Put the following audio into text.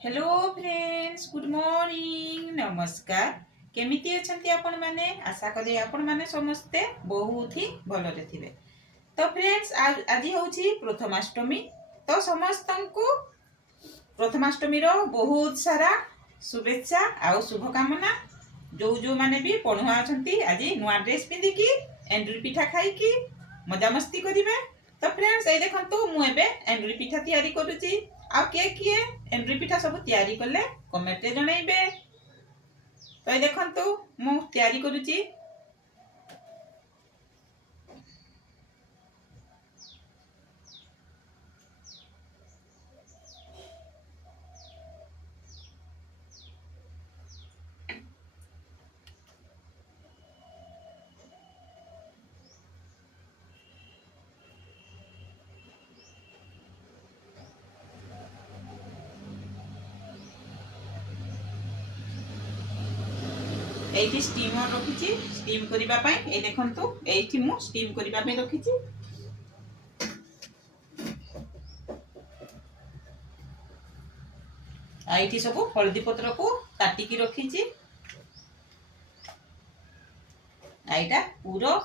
Hello friends good morning नमस्कार केमिति अछंती आपण माने आशा करी आपण माने समस्ते बहुत ही भलरे थिबे। तो फ्रेंड्स आज होची प्रथमाष्टमी। तो समस्तंकु प्रथमाष्टमी रो बहुत सारा शुभेच्छा आउ शुभकामना। जो जो माने भी पढ़ुआ अछंती आज नुआ ड्रेस पिंधि की एंडुरी पिठा खाई की मजा मस्ती करिवे। तो फ्रेंड्स ए देखंतु मु एबे एंडुरी पिठा तयारी करूची। आ किए एंडुरी पिठा सब तयारी कले कमेंट रे जणाइबे। तो ए देखंतु मु तयारी करूची। एठी स्टीमर रखिची स्टीम करिबा पई। ए देखंतु एठी मु स्टीम करिबा पई रखिची। आइठी सब हल्दी पत्र को काटी की रखिची। आइटा पूरा